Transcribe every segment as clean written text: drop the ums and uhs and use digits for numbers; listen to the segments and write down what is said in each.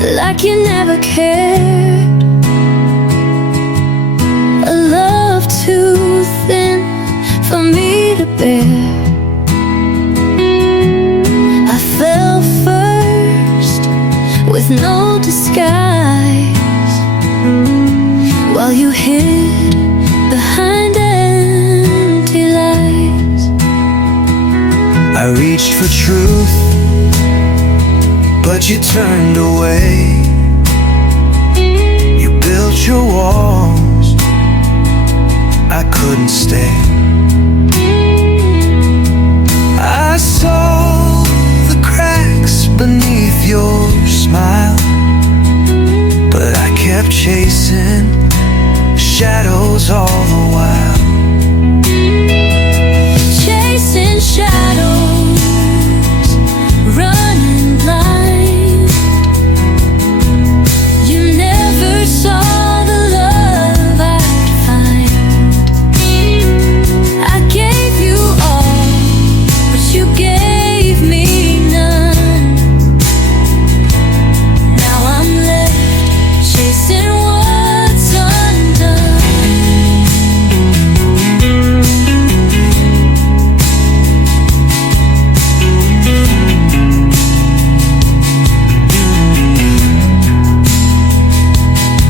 like you never cared. A love too thin for me to bear. I fell first with no disguise, while you hid behind empty lies. I reached for truth, but you turned away. You built your walls, I couldn't stay. I saw the cracks beneath your smile, but I kept chasing shadows all the while. Chasing shadows, running blind. You never saw the love I'd find. I gave you all, but you gave me none. Now I'm left chasing what's undone.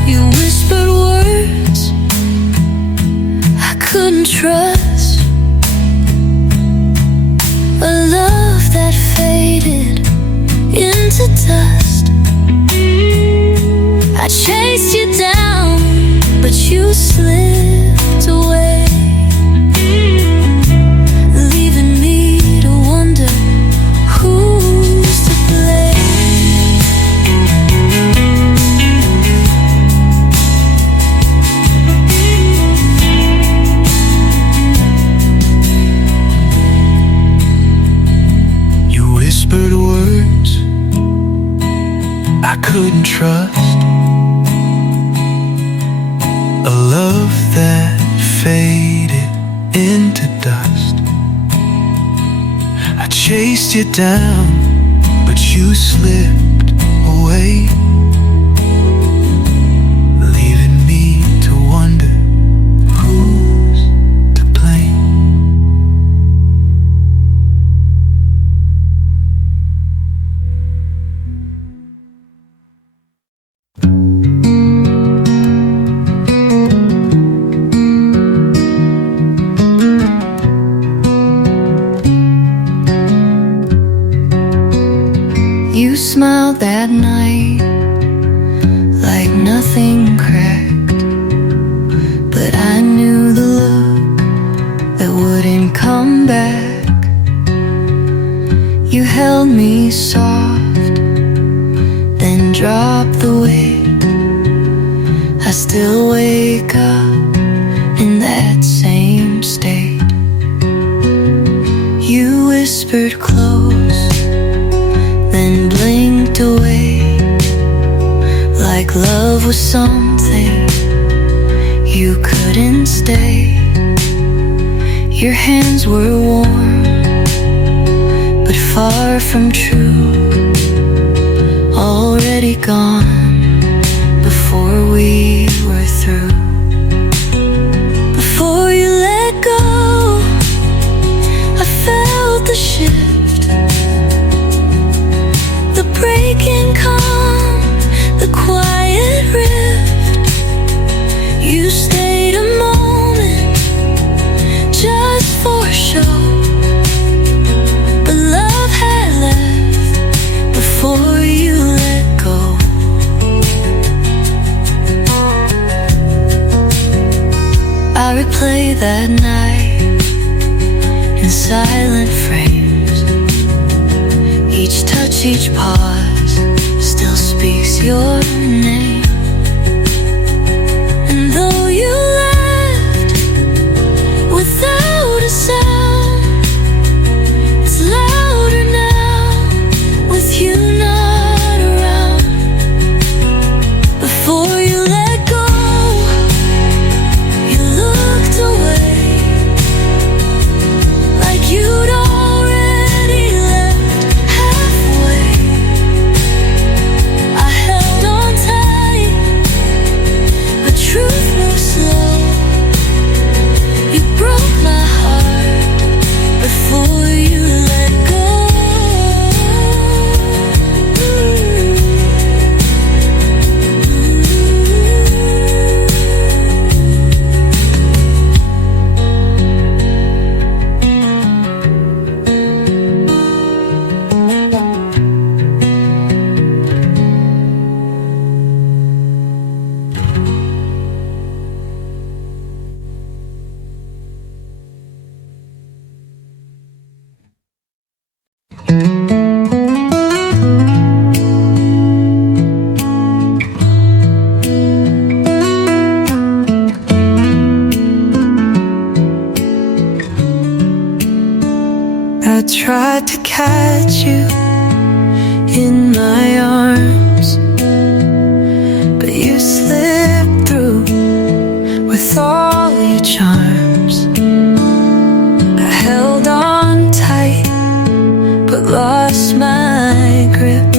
You whispered words I couldn't trust, a love that faded into dust. I chased you down, but you slipped away, leaving me to wonder who's to blame. You whispered words I couldn't trust, a love that faded into dust. I chased you down, but you slipped away, leaving me to wonder who's to blame. You smiled that night like nothing cracked, but I knew the look that wouldn't come back. You held me soft, then dropped the weight. I still wake up in that same state. You whispered close, then blinked away, like love was something you couldn't stay. Your hands were warm, but far from true, already gone before we were through. Before you let go, I felt the shift, the breaking calm, the quiet rift. You stayed a moment just for show, but love had left before you let go. I replay that night in silent frames. Each touch, each pause still speaks your name. And though you left without a sound, it's louder now with you not around. Before you let go, you looked away, like you'd already left halfway. I held had you in my arms, but you slipped through with all your charms. I held on tight but lost my grip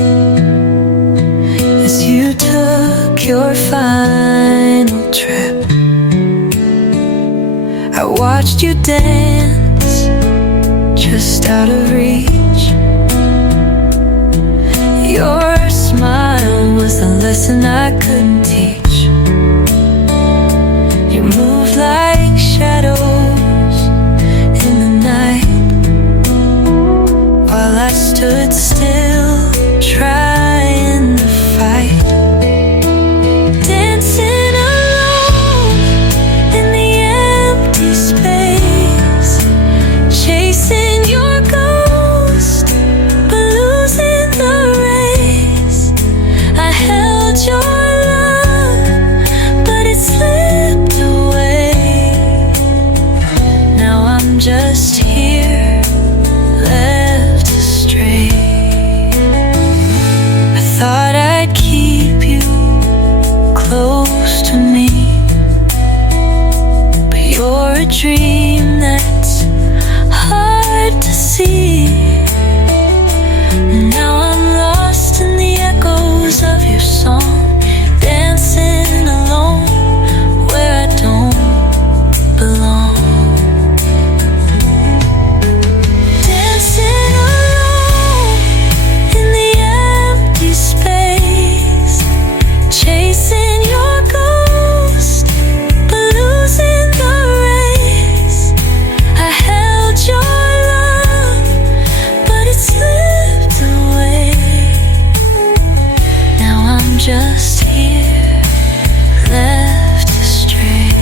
as you took your final trip. I watched you dance just out of reach. Your smile was a lesson I couldn't teach. You moved like shadows in the night, while I stood still trying to fight. Dancing alone in the empty space, chasing your ghost but losing the race. I held your love but it slipped away. Now I'm just here, left astray. I thought I'd keep you close to me, but you're a dream that's hard to see. Now I'm lost in the echoes of your song, dancing alone where I don't belong. Dancing alone in the empty space, chasing your ghost but losing the race. I held your love but it slipped away. Now I'm just here, left astray.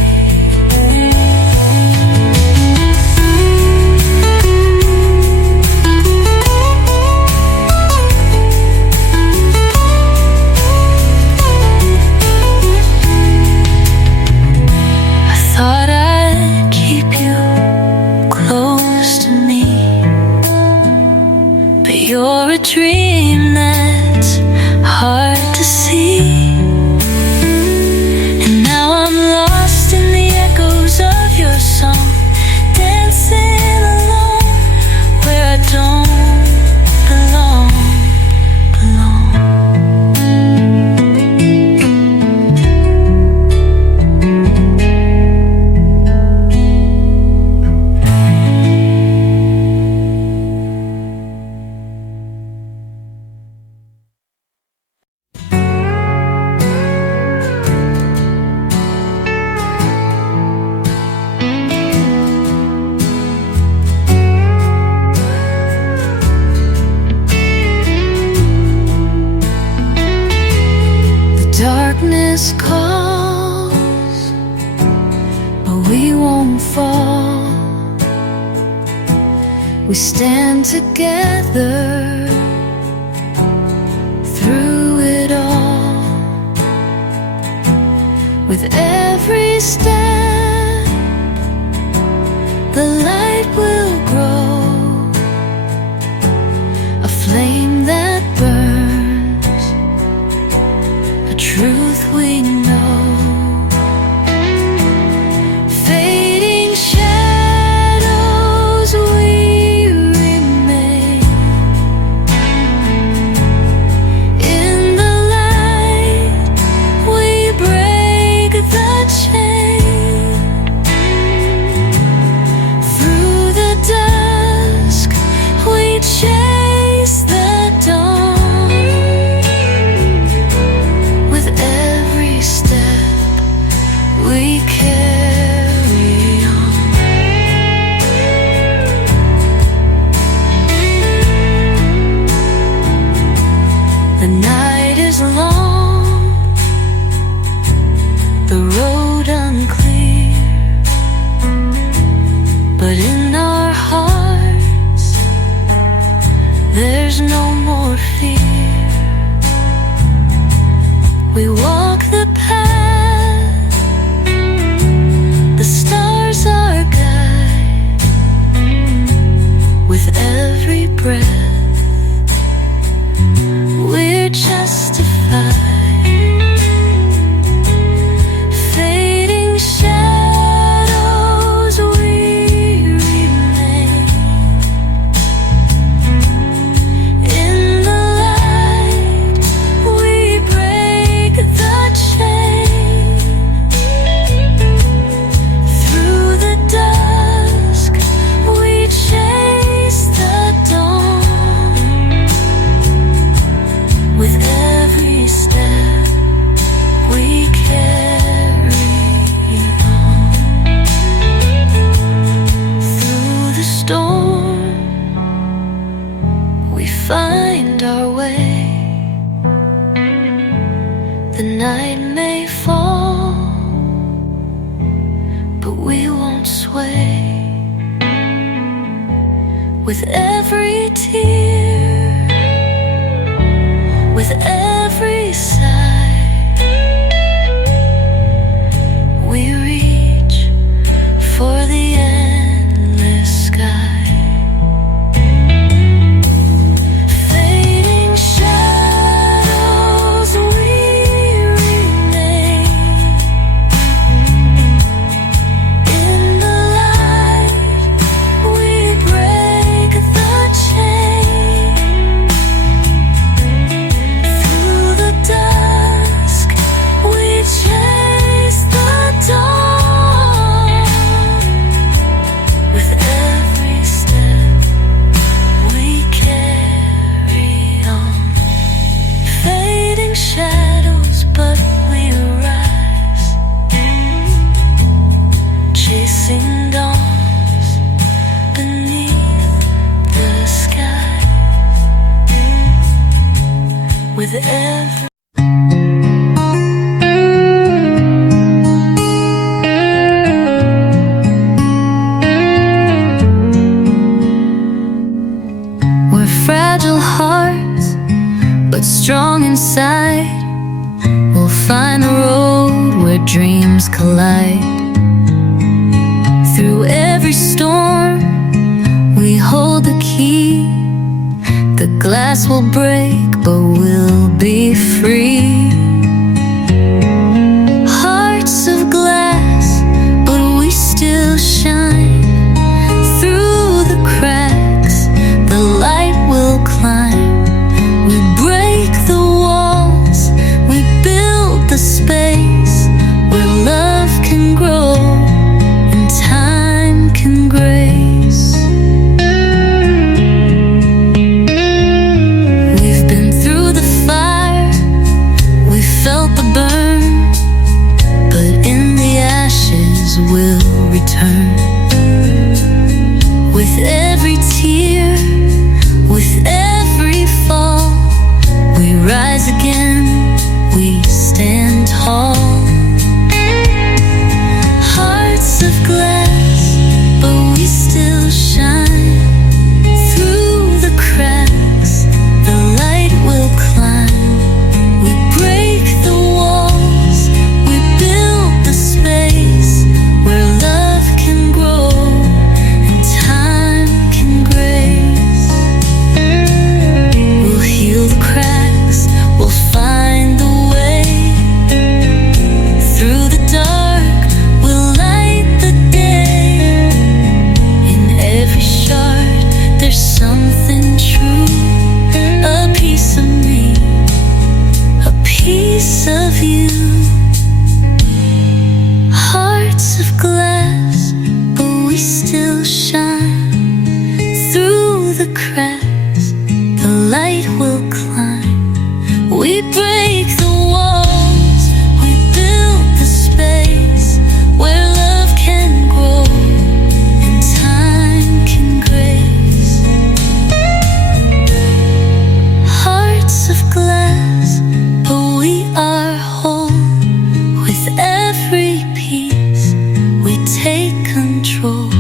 I thought I'd keep you close to me, but you're a dream that's hard to see. And now I'm lost in the echoes of your song, dancing alone where I don't belong. Darkness calls, but we won't fall. We stand together through it all. With every step, the light will grow, a flame that burns, a truth we know. Fading shadows we remain. In the light we break the chain. Through the dusk we chase the dawn. With every step we carry on. The night is long, the road unclear, but in our hearts there's no more fear. We walk the path, the stars are guide. With every breath step we carry on. Through the storm we find our way. The night may fall, but we won't sway. With every tear, with every sigh, we reach for the endless sky. Fading shadows we remain. In the light we break the chain. Through the dusk we chase the dawn. With every step we carry on. Fading shadows, but we rise, chasing dawns beneath the sky. With every We're fragile hearts, but strong inside. We'll find the road where dreams collide. Through every storm, we hold the key. The glass will break, but we'll be free. Hearts of glass, but we still shine. Through the cracks, the light will climb. We break the walls, we build the space where love can grow and time can grace. We've been through the fire, we felt the burn, but in the ashes we'll return. With every tear, with every fall, we rise again, we stand tall. Hearts of glass, but we still shine. Through the cracks, the light will climb. We break the walls, we build the space where love can grow and time can grace. We'll heal the cracks, we'll find the way. Through the dark, we'll light the day. In every shard, there's something true. A piece of me, a piece of you. Hearts of glass, but we still shine. Through the cracks, the light will climb. We break the walls, we build the space where love can grow and time can grace. Hearts of glass, but we are whole. With every piece, we take control.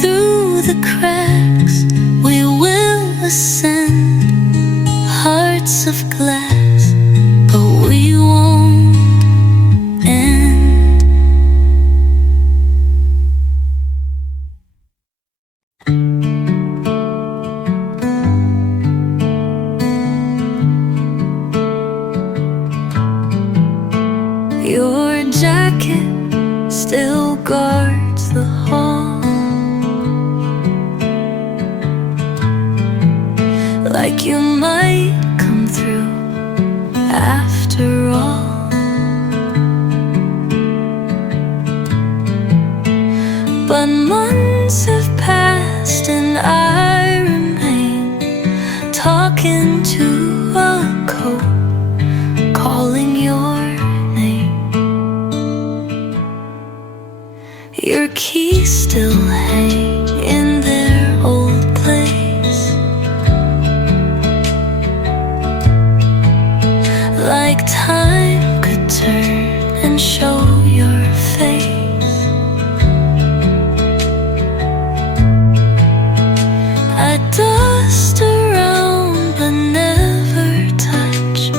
Through the cracks, we will ascend. Hearts of glass, but we won't end. Your jacket still guards the hall, like you might come through after all. But months have passed and I remain talking to a coat keys still hang in their old place, like time could turn and show your face. I dust around but never touch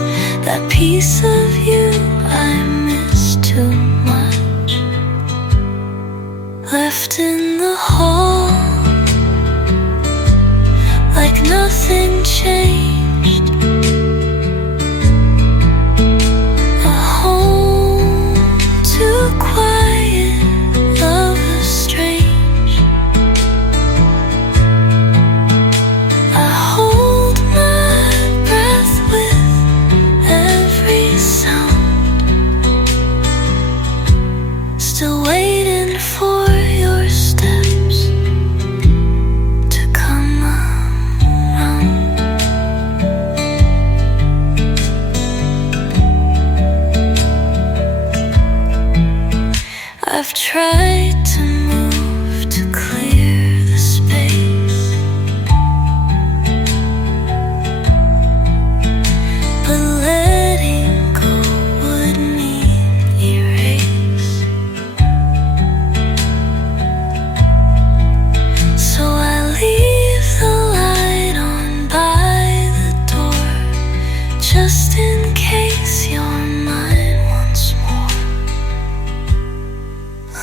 that piece of you I miss too much, left in the hall like nothing changed. A home too quiet, love is strange. I hold my breath with every sound, still waiting for your steps to come around. I've tried to move to clear the space, but letting go would mean erase. So I leave the light on by the door, just in case you're mine once more.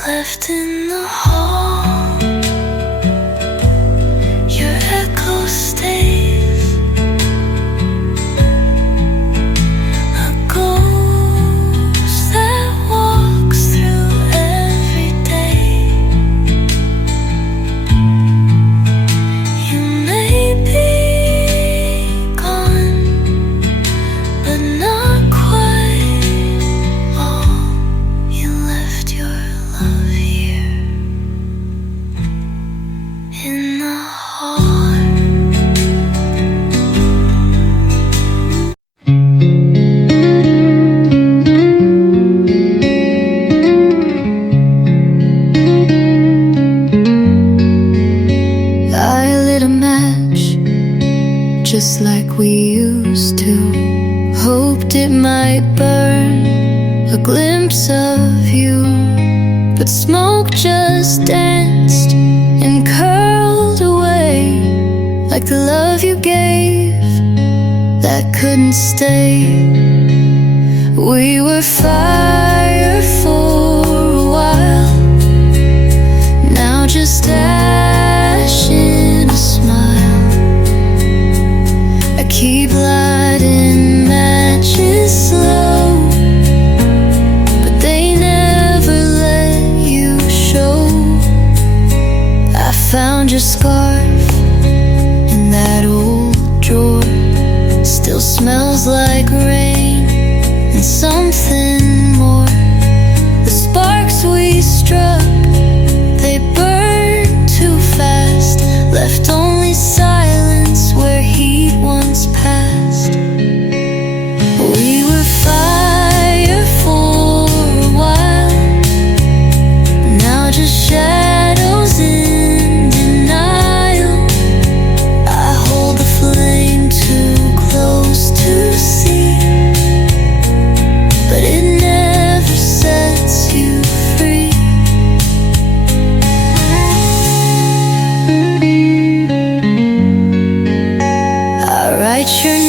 Left in the hall, your echo stays, a ghost that walks through every day. You may be gone, but not quite all. You left your love here in the heart. I lit a match just like we used to, hoped it might burn a glimpse of you, but smoke just danced and curled away like the love you gave that couldn't stay. We were fire for a while, now just ash in a smile. I keep lighting matches slow, but they never let you show. I found your scarf in that old drawer, still smells like rain and something more. The sparks we struck, they burned too fast, left only silence where heat once passed. We were fire for a while, now just shadows in denial. I hold the flame too close to see, but it never sets you free. I write your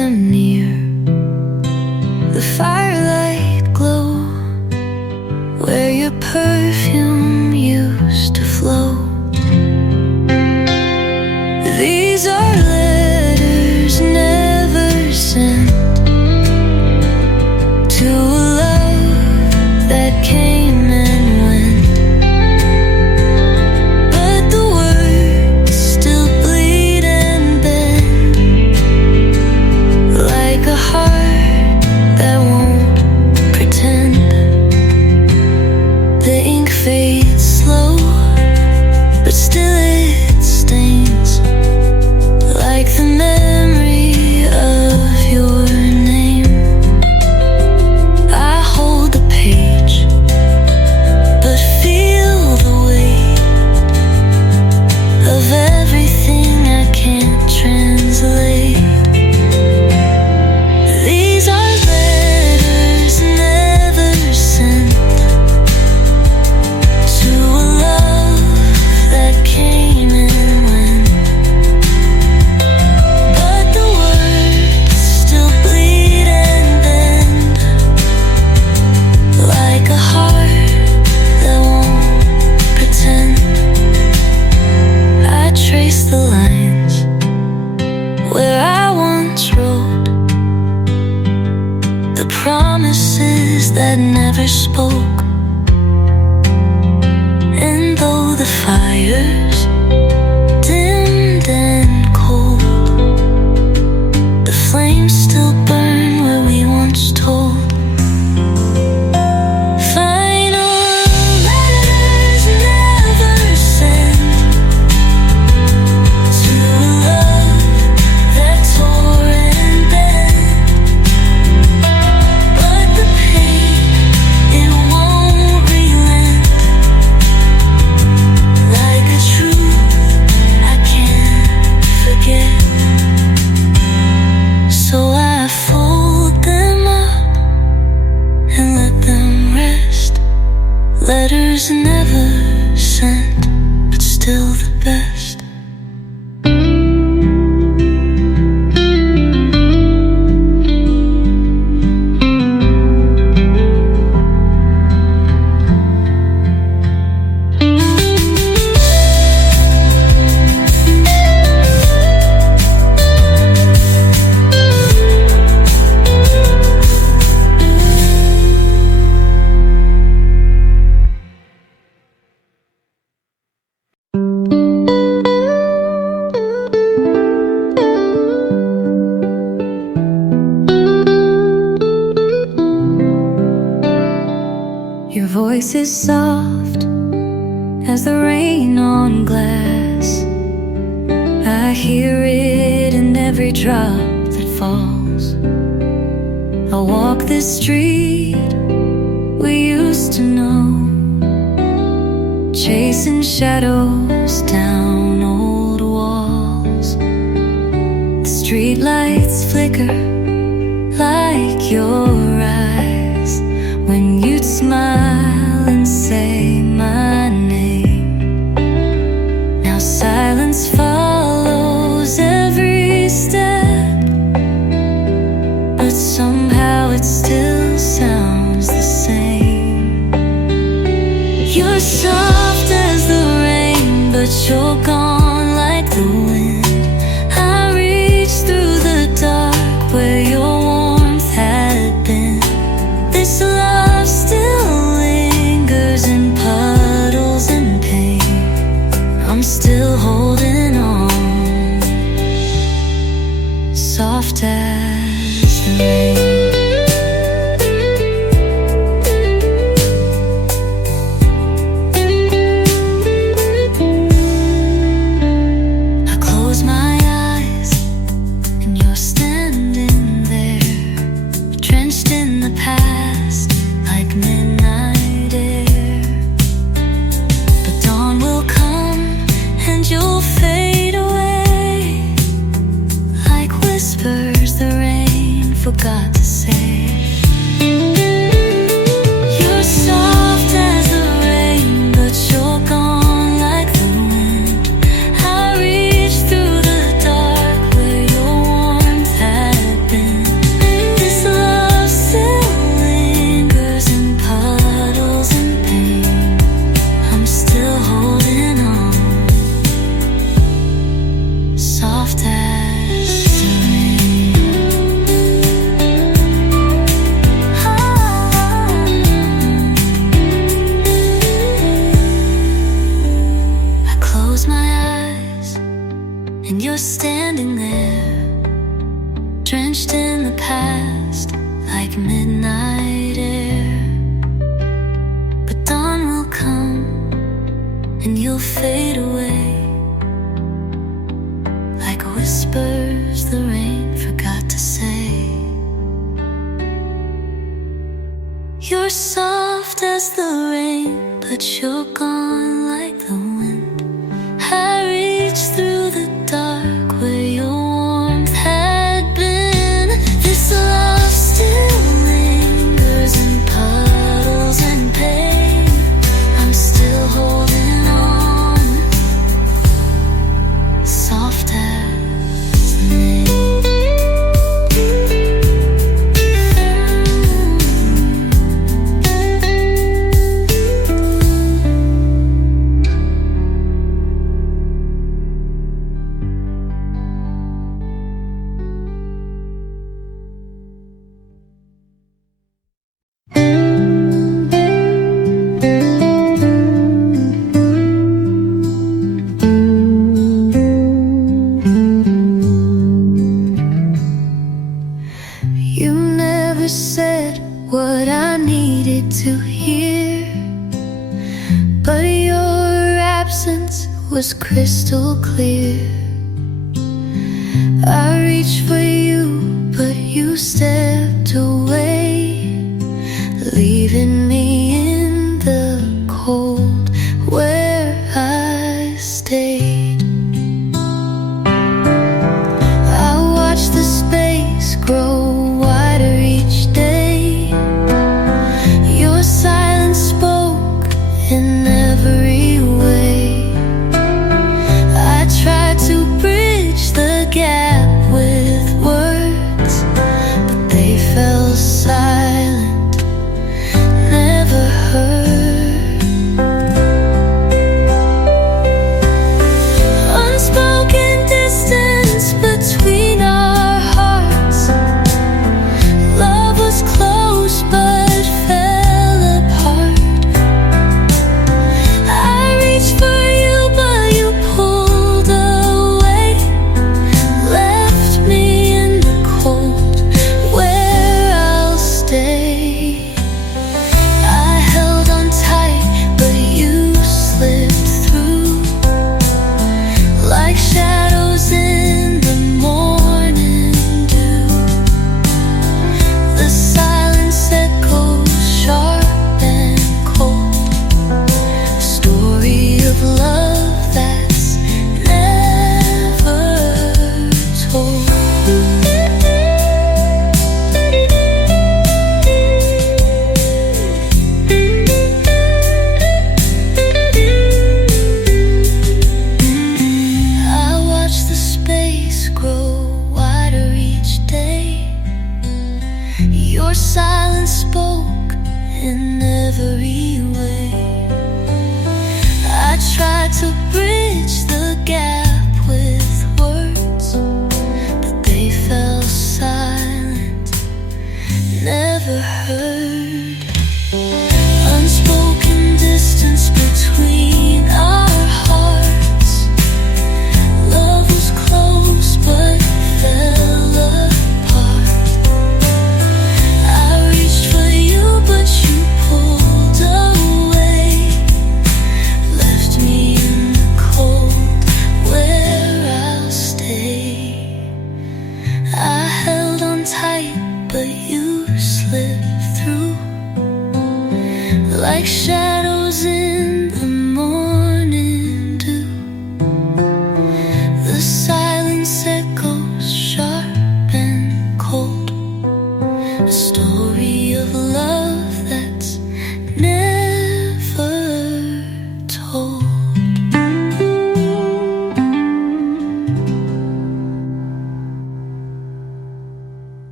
them near. The firelight glow where your perfume used to flow. These are letters never sent to a love that came and went, but the words still bleed and bend like a heart that won't pretend. The ink fades slow, but still it stains like the memory of your name. I hold the page, but feel the weight of everything I can't translate. These are letters never sent to a love that came and went, but the words still bleed and bend like a heart that won't pretend. I trace the lines where I once wrote the promises that never spoke. And though the fires dimmed and cold, the flames still burn where we once told. Final letters never sent to a love that tore and bent, but the pain, it won't relent like a truth I can't forget. So I fold them up and let them rest. Letters never sent, but still the best. Your voice is soft as the rain on glass. I hear it in every drop that falls. I walk this street we used to know, chasing shadows down old walls. The street lights flicker like your eyes when you'd smile and say my name. Now silence follows every step, but somehow it still sounds the same. You're soft as the rain, but you're gone like the wind. I reach through the dark where your warmth had been. This love still lingers in puddles and pain. I'm still holding on, soft as the rain. I close my eyes and you're standing there, drenched in the past like midnight air. But dawn will come and you'll fade away like whispers the rain forgot to say. You're soft as the rain, but you're gone like the wind. I reach through the dark where your warmth had been. drenched in the past like midnight air. But dawn will come and you'll fade away like whispers the rain forgot to say. You're soft as the rain, but you're gone like the wind. I reach through the dark where your warmth had been. This love still lingers in puddles and pain. I'm still holding on, soft as the rain. You never said what I needed to hear, but your absence was crystal clear. I reached for you, but you stepped away, leaving me in the cold where I stayed. I watched the space grow wider each day. Your silence spoke in every way. I tried to bridge the gap with words, but they fell silent, never heard. Unspoken distance between our hearts. Love was close but fell apart. I reached for you, but you pulled away, left me in the cold where I'll stay. I held on tight, but you slipped through like shadows in the morning dew. The silence echoes sharp and cold, a story of love that's never told. I watch the space grow wider each day. Your silence spoke in every way. I tried to bridge the gap with words, but they fell silent, never heard.